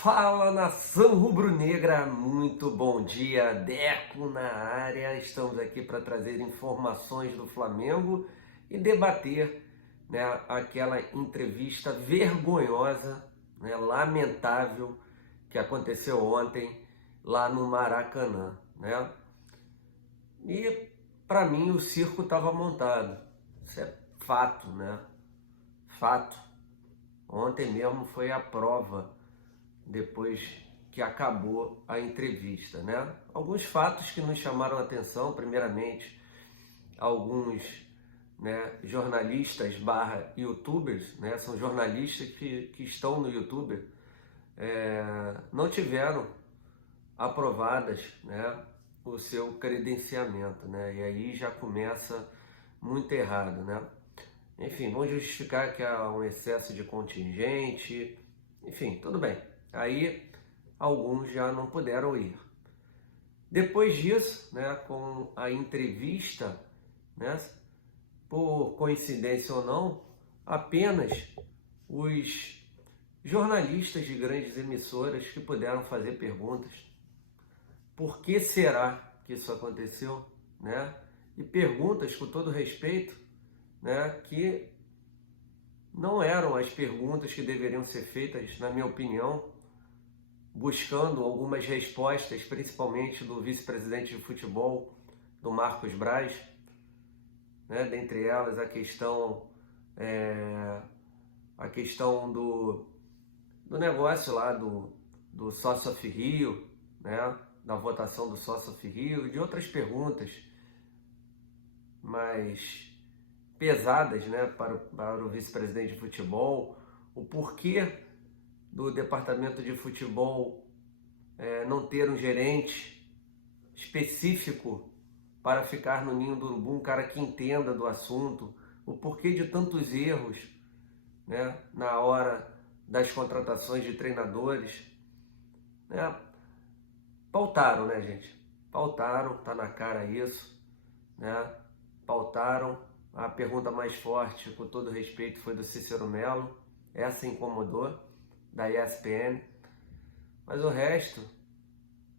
Fala, nação rubro-negra, muito bom dia, Deco na área. Estamos aqui para trazer informações do Flamengo e debater, né, aquela entrevista vergonhosa, né, lamentável que aconteceu ontem lá no Maracanã, né? E para mim o circo estava montado, isso é fato, né? Fato. Ontem mesmo foi a prova depois que acabou a entrevista, né? Alguns fatos que nos chamaram a atenção, primeiramente, alguns, né, jornalistas barra youtubers, né, são jornalistas que estão no YouTube, não tiveram aprovadas, né, o seu credenciamento, né? E aí já começa muito errado, né? Enfim, vão justificar que há um excesso de contingente, enfim, tudo bem. Aí alguns já não puderam ir. Depois disso, né, com a entrevista, né, por coincidência ou não, apenas os jornalistas de grandes emissoras que puderam fazer perguntas. Por que será que isso aconteceu, né? E perguntas, com todo respeito, né, que não eram as perguntas que deveriam ser feitas, na minha opinião, buscando algumas respostas, principalmente do vice-presidente de futebol, do Marcos Braz, né? Dentre elas a questão do negócio lá do Sócio Rio, né? Da votação do Sócio Rio e de outras perguntas mais pesadas, né? para o vice-presidente de futebol, o porquê do departamento de futebol não ter um gerente específico para ficar no ninho do urubu, um cara que entenda do assunto, o porquê de tantos erros, né, na hora das contratações de treinadores, né? Pautaram, né, gente? Pautaram, tá na cara isso, né? Pautaram. A pergunta mais forte, com todo respeito, foi do Cícero Melo. Essa incomodou, da ESPN. Mas o resto,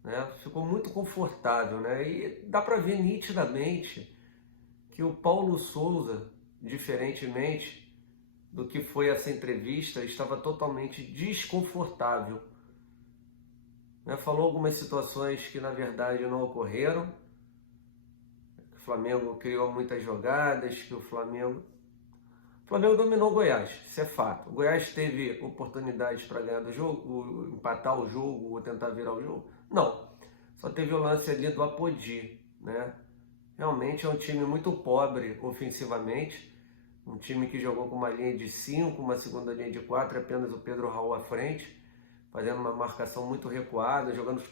né, ficou muito confortável, né? E dá para ver nitidamente que o Paulo Souza, diferentemente do que foi essa entrevista, estava totalmente desconfortável, né? Falou algumas situações que na verdade não ocorreram. O Flamengo criou muitas jogadas, que o Flamengo dominou o Goiás, isso é fato. O Goiás teve oportunidades para ganhar do jogo, empatar o jogo ou tentar virar o jogo? Não. Só teve o lance ali do Apodi, né? Realmente é um time muito pobre ofensivamente, um time que jogou com uma linha de 5, uma segunda linha de 4, apenas o Pedro Raul à frente, fazendo uma marcação muito recuada, jogando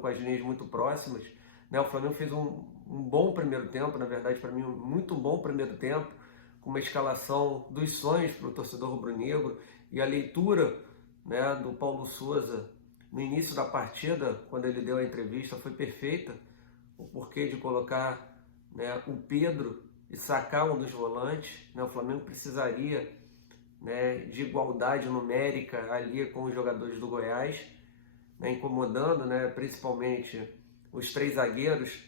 com as linhas muito próximas, né? O Flamengo fez um bom primeiro tempo, na verdade, para mim, um muito bom primeiro tempo, com uma escalação dos sonhos para o torcedor rubro-negro, e a leitura, né, do Paulo Souza no início da partida, quando ele deu a entrevista, foi perfeita. O porquê de colocar, né, o Pedro e sacar um dos volantes, né? O Flamengo precisaria, né, de igualdade numérica ali com os jogadores do Goiás, né, incomodando, né, principalmente os três zagueiros,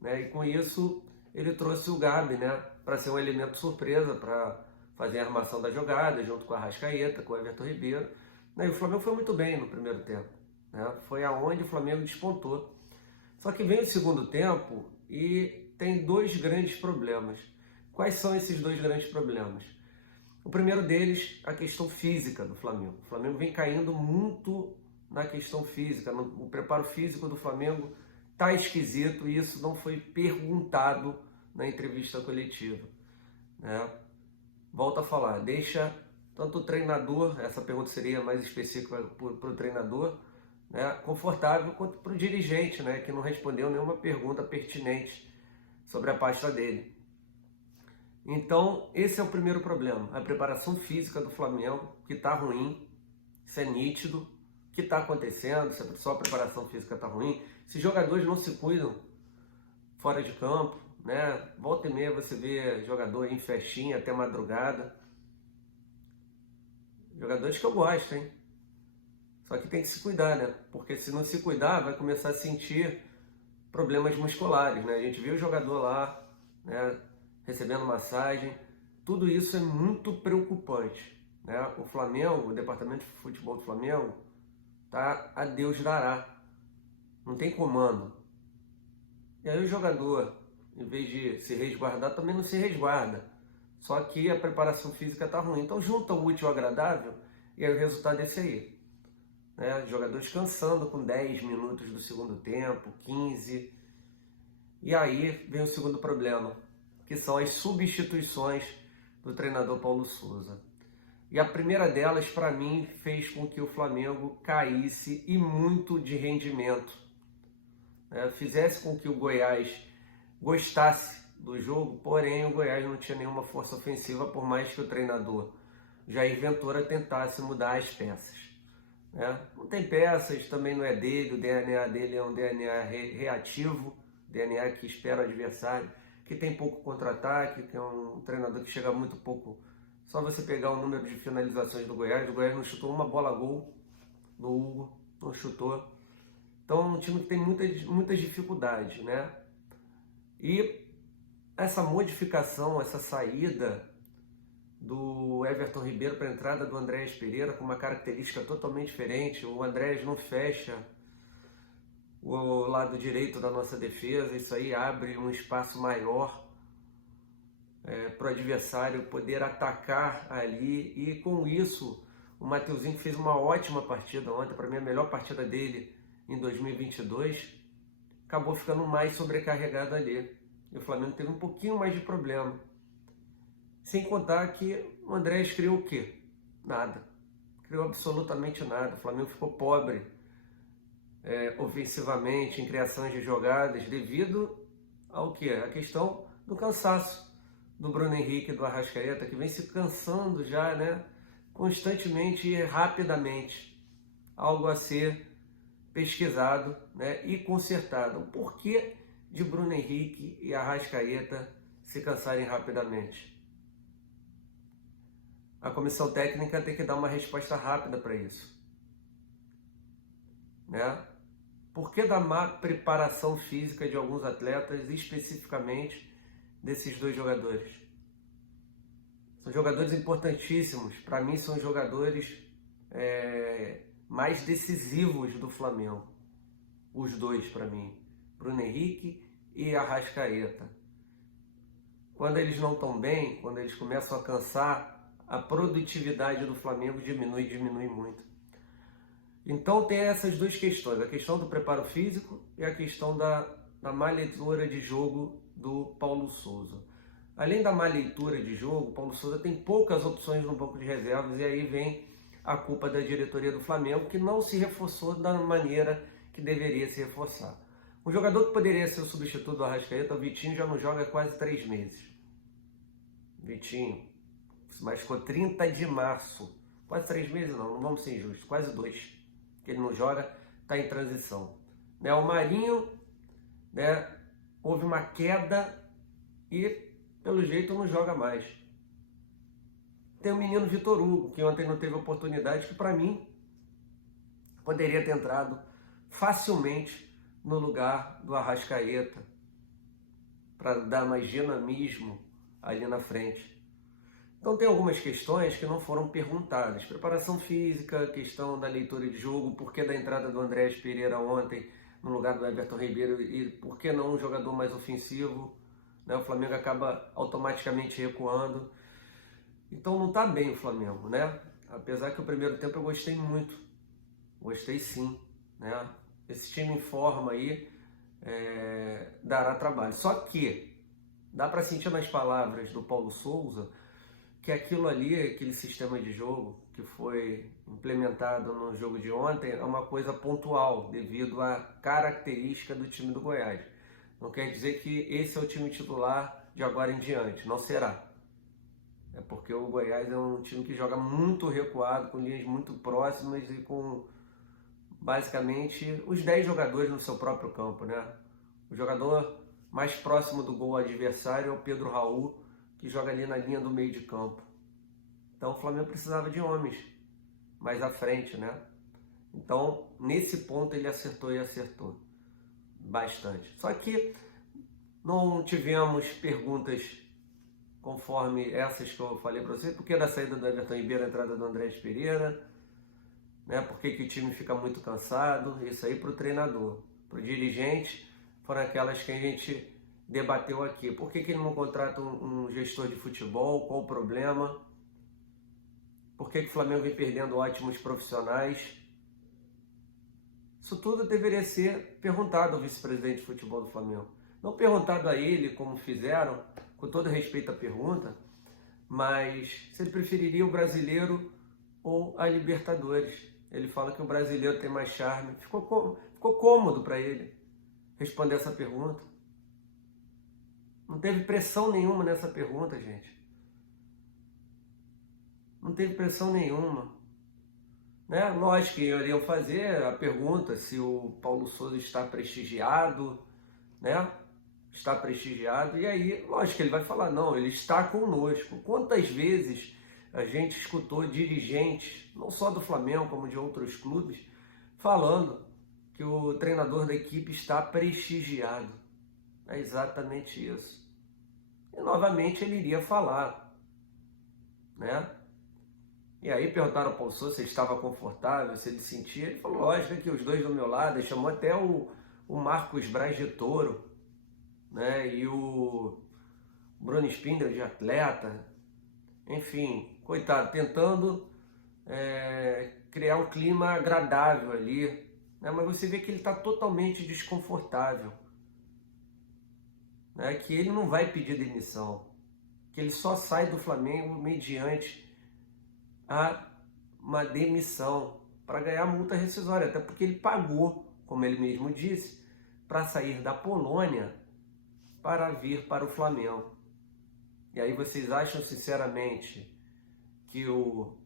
né? E com isso ele trouxe o Gabi, né, para ser um elemento surpresa, para fazer a armação da jogada, junto com a Arrascaeta, com o Everton Ribeiro, né? E o Flamengo foi muito bem no primeiro tempo, né? Foi aonde o Flamengo despontou. Só que vem o segundo tempo e tem dois grandes problemas. Quais são esses dois grandes problemas? O primeiro deles, a questão física do Flamengo. O Flamengo vem caindo muito na questão física. O preparo físico do Flamengo está esquisito e isso não foi perguntado na entrevista coletiva, né? Volto a falar, deixa tanto o treinador, essa pergunta seria mais específica para o treinador, né, confortável, quanto para o dirigente, né, que não respondeu nenhuma pergunta pertinente sobre a pasta dele. Então, esse é o primeiro problema, a preparação física do Flamengo, que está ruim, isso é nítido, o que está acontecendo, se só a preparação física está ruim, se jogadores não se cuidam fora de campo, né, volta e meia você vê jogador em festinha até madrugada, jogadores que eu gosto, hein? Só que tem que se cuidar, né? Porque se não se cuidar, vai começar a sentir problemas musculares, né? A gente viu o jogador lá, né, recebendo massagem. Tudo isso é muito preocupante, né? O Flamengo, o departamento de futebol do Flamengo, tá a Deus dará. Não tem comando. E aí o jogador, em vez de se resguardar, também não se resguarda. Só que a preparação física tá ruim. Então junta o útil ao agradável e aí o resultado é esse aí. Né? Jogadores cansando com 10 minutos do segundo tempo, 15. E aí vem o segundo problema, que são as substituições do treinador Paulo Souza. E a primeira delas, para mim, fez com que o Flamengo caísse e muito de rendimento. Fizesse com que o Goiás gostasse do jogo, porém o Goiás não tinha nenhuma força ofensiva, por mais que o treinador Jair Ventura tentasse mudar as peças. Não tem peças, também não é dele, o DNA dele é um DNA reativo, DNA que espera o adversário, que tem pouco contra-ataque, que é um treinador que chega muito pouco. Só você pegar o número de finalizações do Goiás não chutou uma bola gol do Hugo, não chutou. Então é um time que tem muitas dificuldades, né? E essa modificação, essa saída do Everton Ribeiro para a entrada do Andréas Pereira com uma característica totalmente diferente. O Andréas não fecha o lado direito da nossa defesa, isso aí abre um espaço maior para o adversário poder atacar ali, e com isso o Mateuzinho fez uma ótima partida ontem, para mim a melhor partida dele em 2022, acabou ficando mais sobrecarregado ali, e o Flamengo teve um pouquinho mais de problema, sem contar que o Andréas criou o quê? Nada, criou absolutamente nada. O Flamengo ficou pobre ofensivamente, em criações de jogadas, devido ao quê? A questão do cansaço do Bruno Henrique e do Arrascaeta, que vem se cansando já, né, constantemente e rapidamente. Algo a ser pesquisado, né, e consertado. O porquê de Bruno Henrique e Arrascaeta se cansarem rapidamente? A comissão técnica tem que dar uma resposta rápida para isso. Né? Por que da má preparação física de alguns atletas, especificamente desses dois jogadores? São jogadores importantíssimos. Para mim, são os jogadores mais decisivos do Flamengo. Os dois, para mim. Bruno Henrique e Arrascaeta. Quando eles não estão bem, quando eles começam a cansar, a produtividade do Flamengo diminui muito. Então tem essas duas questões, a questão do preparo físico e a questão da má leitura de jogo do Paulo Souza. Além da má leitura de jogo, o Paulo Souza tem poucas opções no banco de reservas, e aí vem a culpa da diretoria do Flamengo, que não se reforçou da maneira que deveria se reforçar. Um jogador que poderia ser o substituto do Arrascaeta, o Vitinho, já não joga há quase 3 meses. Vitinho, mas ficou 30 de março, quase 3 meses não vamos ser injustos, quase 2, que ele não joga, está em transição. O Marinho, houve uma queda e pelo jeito não joga mais. Tem o menino Vitor Hugo, que ontem não teve oportunidade, que para mim poderia ter entrado facilmente no lugar do Arrascaeta, para dar mais dinamismo ali na frente. Então tem algumas questões que não foram perguntadas. Preparação física, questão da leitura de jogo, por que da entrada do Andréas Pereira ontem no lugar do Everton Ribeiro e por que não um jogador mais ofensivo? O Flamengo acaba automaticamente recuando. Então não está bem o Flamengo, né? Apesar que o primeiro tempo eu gostei muito. Gostei sim, né? Esse time em forma aí dará trabalho. Só que dá para sentir nas palavras do Paulo Souza que aquilo ali, aquele sistema de jogo que foi implementado no jogo de ontem, é uma coisa pontual, devido à característica do time do Goiás. Não quer dizer que esse é o time titular de agora em diante, não será. É porque o Goiás é um time que joga muito recuado, com linhas muito próximas e com basicamente os 10 jogadores no seu próprio campo, né? O jogador mais próximo do gol adversário é o Pedro Raul, que joga ali na linha do meio de campo. Então o Flamengo precisava de homens mais à frente, né? Então, nesse ponto ele acertou e acertou bastante. Só que não tivemos perguntas conforme essas que eu falei para você. Por que da saída do Everton Ribeiro, a entrada do Andrés Pereira? Né? Por que o time fica muito cansado? Isso aí para o treinador. Para o dirigente, foram aquelas que a gente debateu aqui. Por que ele não contrata um gestor de futebol? Qual o problema? Por que o Flamengo vem perdendo ótimos profissionais? Isso tudo deveria ser perguntado ao vice-presidente de futebol do Flamengo. Não perguntado a ele, como fizeram, com todo respeito à pergunta, mas se ele preferiria o brasileiro ou a Libertadores. Ele fala que o brasileiro tem mais charme. Ficou cômodo para ele responder essa pergunta. Não teve pressão nenhuma nessa pergunta, gente. Não teve pressão nenhuma. Né? Nós que iriam fazer a pergunta se o Paulo Souza está prestigiado, né? Está prestigiado, e aí, lógico que ele vai falar, não, ele está conosco. Quantas vezes a gente escutou dirigentes, não só do Flamengo, como de outros clubes, falando que o treinador da equipe está prestigiado. É exatamente isso. E novamente ele iria falar, né? E aí perguntaram ao Paulo Souza se ele estava confortável, se ele sentia. Ele falou, lógico, que os dois do meu lado. Ele chamou até o Marcos Braz de touro, né? E o Bruno Spindler de atleta. Enfim, coitado, tentando criar um clima agradável ali, né? Mas você vê que ele está totalmente desconfortável, né? Que ele não vai pedir demissão, que ele só sai do Flamengo mediante a uma demissão para ganhar multa rescisória, até porque ele pagou, como ele mesmo disse, para sair da Polônia para vir para o Flamengo. E aí vocês acham sinceramente que o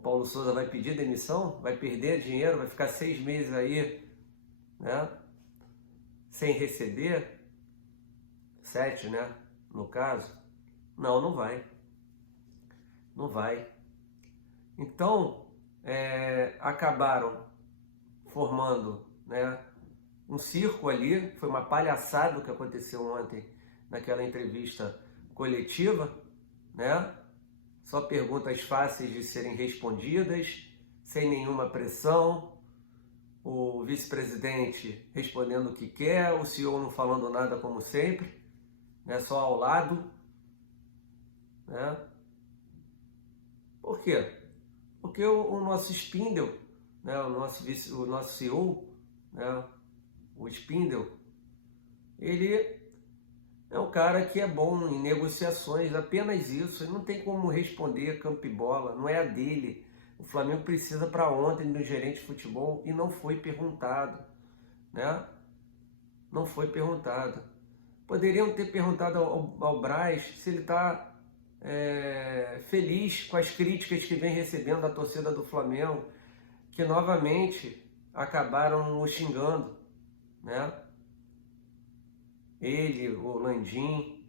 Paulo Souza vai pedir demissão? Vai perder dinheiro? Vai ficar 6 meses aí, né, sem receber? 7, né, no caso? Não, não vai. Não vai. Então, acabaram formando, né, um circo ali. Foi uma palhaçada o que aconteceu ontem naquela entrevista coletiva, né? Só perguntas fáceis de serem respondidas, sem nenhuma pressão. O vice-presidente respondendo o que quer, o CEO não falando nada como sempre, né? Só ao lado, né? Por quê? Porque o nosso Spindle, né, o nosso CEO, né, o Spindle, ele é um cara que é bom em negociações, apenas isso. Ele não tem como responder campo e bola, não é a dele. O Flamengo precisa para ontem do gerente de futebol e não foi perguntado, né? Não foi perguntado. Poderiam ter perguntado ao Braz se ele está feliz com as críticas que vem recebendo da torcida do Flamengo, que novamente acabaram o xingando, né? Ele, o Landim,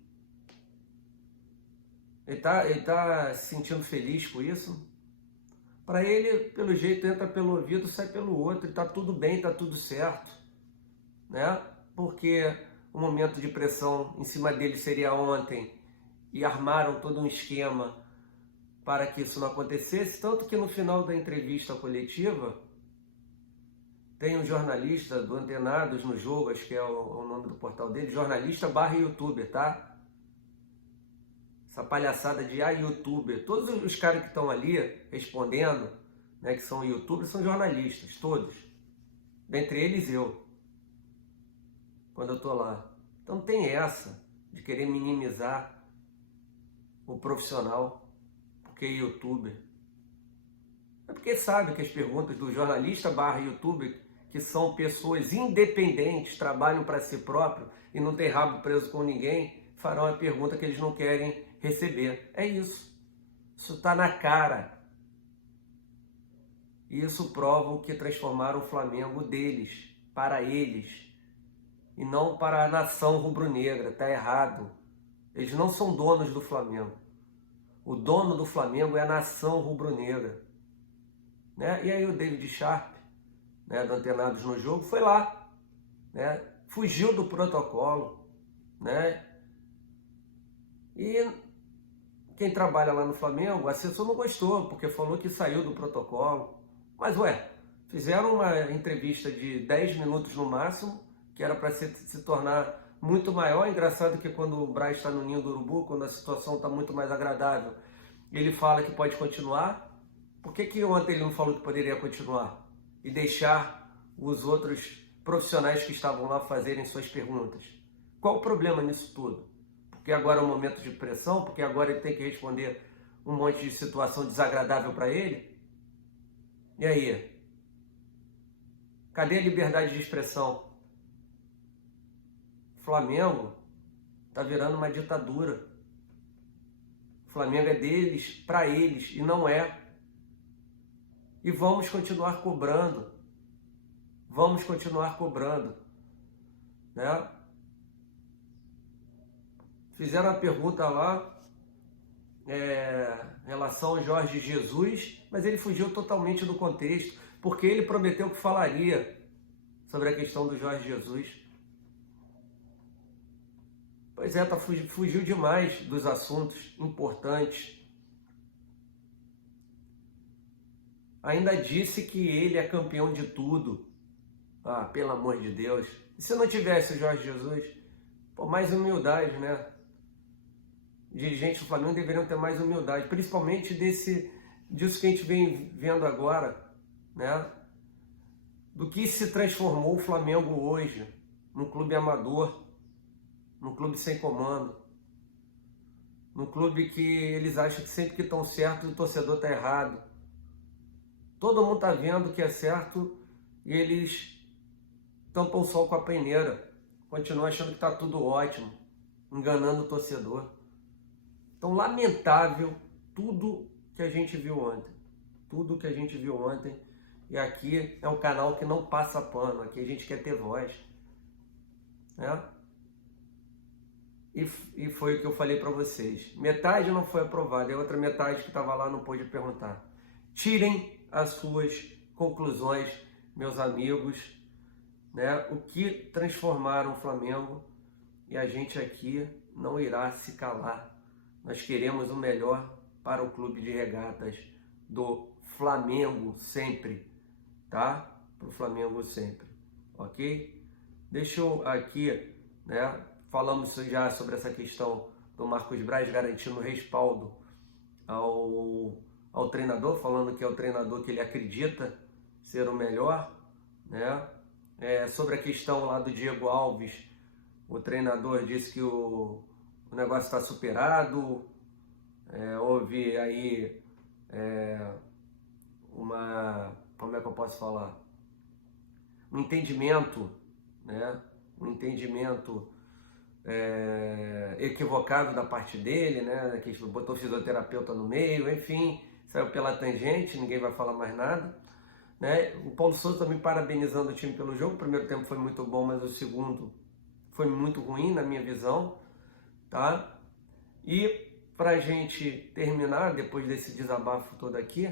ele tá se sentindo feliz com isso? Para ele, pelo jeito, entra pelo ouvido, sai pelo outro, e tá tudo bem, tá tudo certo, né? Porque o momento de pressão em cima dele seria ontem, e armaram todo um esquema para que isso não acontecesse, tanto que no final da entrevista coletiva tem um jornalista do Antenados no Jogo, acho que é o nome do portal dele, jornalista / youtuber, tá? Essa palhaçada de youtuber, todos os caras que estão ali respondendo, né, que são youtubers, são jornalistas, todos, dentre eles eu, quando eu tô lá. Então tem essa de querer minimizar o profissional, porque é youtuber. É porque sabe que as perguntas do jornalista / youtuber, que são pessoas independentes, trabalham para si próprio e não tem rabo preso com ninguém, farão a pergunta que eles não querem receber. É isso. Isso está na cara. E isso prova o que transformaram o Flamengo deles, para eles, e não para a nação rubro-negra. Está errado. Eles não são donos do Flamengo. O dono do Flamengo é a nação rubro-negra. né? E aí o David Sharp, né, do Antenados no Jogo, foi lá, né? Fugiu do protocolo, né? E quem trabalha lá no Flamengo, o assessor não gostou, porque falou que saiu do protocolo. Mas, fizeram uma entrevista de 10 minutos no máximo, que era para se tornar muito maior. Engraçado que quando o Braz está no ninho do urubu, quando a situação está muito mais agradável, ele fala que pode continuar. Por que ontem ele não falou que poderia continuar? E deixar os outros profissionais que estavam lá fazerem suas perguntas? Qual o problema nisso tudo? Porque agora é um momento de pressão, porque agora ele tem que responder um monte de situação desagradável para ele. E aí? Cadê a liberdade de expressão? O Flamengo está virando uma ditadura. O Flamengo é deles, para eles, e não é. E vamos continuar cobrando. Vamos continuar cobrando. Né? Fizeram a pergunta lá em relação ao Jorge Jesus, mas ele fugiu totalmente do contexto, porque ele prometeu que falaria sobre a questão do Jorge Jesus. Pois é, fugiu demais dos assuntos importantes. Ainda disse que ele é campeão de tudo. Ah, pelo amor de Deus. E se não tivesse o Jorge Jesus? Pô, mais humildade, né? Dirigentes do Flamengo deveriam ter mais humildade, principalmente disso que a gente vem vendo agora, né? Do que se transformou o Flamengo hoje, num clube amador, num clube sem comando, num clube que eles acham que sempre que estão certos o torcedor está errado. Todo mundo está vendo que é certo e eles tampam o sol com a peneira, continuam achando que está tudo ótimo, enganando o torcedor. Então, lamentável tudo que a gente viu ontem. Tudo que a gente viu ontem. E aqui é um canal que não passa pano. Aqui a gente quer ter voz. Né? E foi o que eu falei para vocês. Metade não foi aprovada. E a outra metade que estava lá não pôde perguntar. Tirem as suas conclusões, meus amigos. Né? O que transformaram o Flamengo. E a gente aqui não irá se calar. Nós queremos o melhor para o clube de regatas do Flamengo sempre, tá? Para o Flamengo sempre, ok? Deixa eu aqui, né? Falamos já sobre essa questão do Marcos Braz garantindo respaldo ao treinador, falando que é o treinador que ele acredita ser o melhor, né? Sobre a questão lá do Diego Alves, o treinador disse que o negócio está superado, houve aí como é que eu posso falar? Um entendimento, né? Um entendimento equivocado da parte dele, né? Que botou fisioterapeuta no meio, enfim, saiu pela tangente, ninguém vai falar mais nada. Né? O Paulo Souza também parabenizando o time pelo jogo, o primeiro tempo foi muito bom, mas o segundo foi muito ruim na minha visão. Tá? E para a gente terminar, depois desse desabafo todo aqui,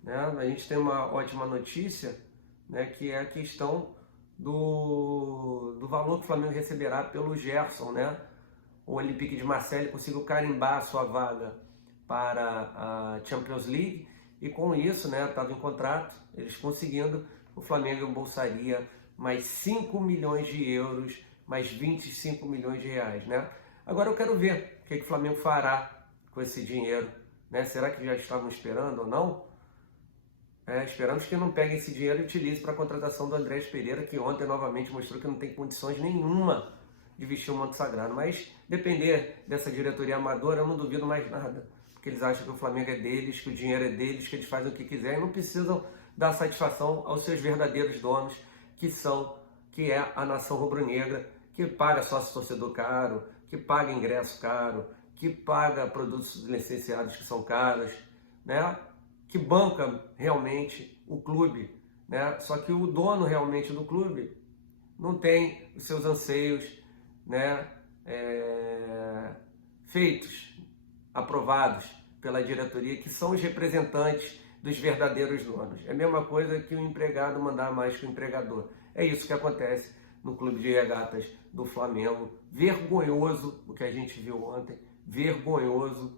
né, a gente tem uma ótima notícia, né, que é a questão do valor que o Flamengo receberá pelo Gerson. Né? O Olympique de Marseille conseguiu carimbar a sua vaga para a Champions League e com isso, né, estava em contrato, eles conseguindo, o Flamengo embolsaria mais 5 milhões de euros, mais 25 milhões de reais, né? Agora eu quero ver o que o Flamengo fará com esse dinheiro, né? Será que já estavam esperando ou não? Esperamos que não peguem esse dinheiro e utilizem para a contratação do Andrés Pereira, que ontem novamente mostrou que não tem condições nenhuma de vestir o manto sagrado. Mas depender dessa diretoria amadora, eu não duvido mais nada, porque eles acham que o Flamengo é deles, que o dinheiro é deles, que eles fazem o que quiserem e não precisam dar satisfação aos seus verdadeiros donos, que é a nação rubro-negra, que paga sócio torcedor caro, que paga ingresso caro, que paga produtos licenciados que são caros, né? Que banca realmente o clube, né? Só que o dono realmente do clube não tem os seus anseios, né? Feitos, aprovados pela diretoria, que são os representantes dos verdadeiros donos. É a mesma coisa que o empregado mandar mais que o empregador. É isso que acontece no Clube de Regatas do Flamengo. Vergonhoso o que a gente viu ontem, vergonhoso,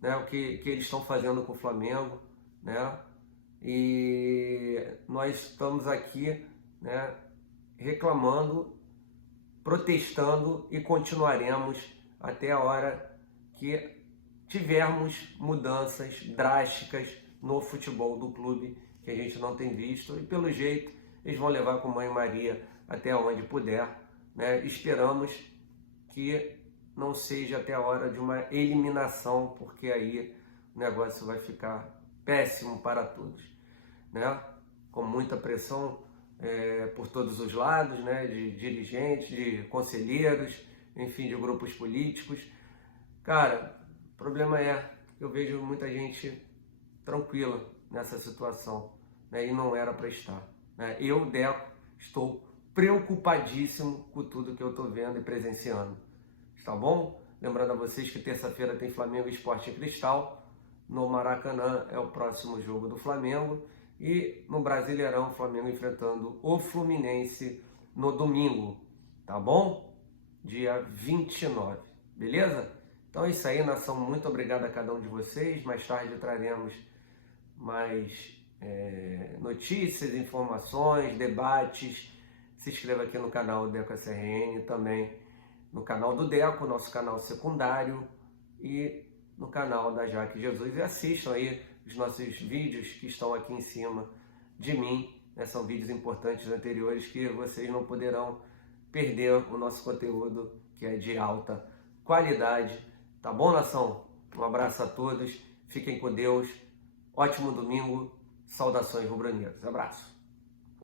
né, o que eles estão fazendo com o Flamengo, né? E nós estamos aqui, né, reclamando, protestando e continuaremos até a hora que tivermos mudanças drásticas no futebol do clube, que a gente não tem visto, e pelo jeito eles vão levar com Mãe Maria até onde puder, né? Esperamos que não seja até a hora de uma eliminação, porque aí o negócio vai ficar péssimo para todos, né? Com muita pressão por todos os lados, né? De dirigentes, de conselheiros, enfim, de grupos políticos. Cara, o problema é que eu vejo muita gente tranquila nessa situação, né? E não era para estar, né? Eu, Deco, estou preocupadíssimo com tudo que eu estou vendo e presenciando. Tá bom? Lembrando a vocês que terça-feira tem Flamengo Sport Cristal. No Maracanã é o próximo jogo do Flamengo. E no Brasileirão, o Flamengo enfrentando o Fluminense no domingo. Tá bom? Dia 29. Beleza? Então é isso aí, nação. Muito obrigado a cada um de vocês. Mais tarde traremos mais notícias, informações, debates. Se inscreva aqui no canal Deco SRN também. No canal do Deco, nosso canal secundário, e no canal da Jaque Jesus. E assistam aí os nossos vídeos que estão aqui em cima de mim, né? São vídeos importantes anteriores que vocês não poderão perder o nosso conteúdo, que é de alta qualidade. Tá bom, nação? Um abraço a todos, fiquem com Deus, ótimo domingo, saudações rubro-negras. Abraço.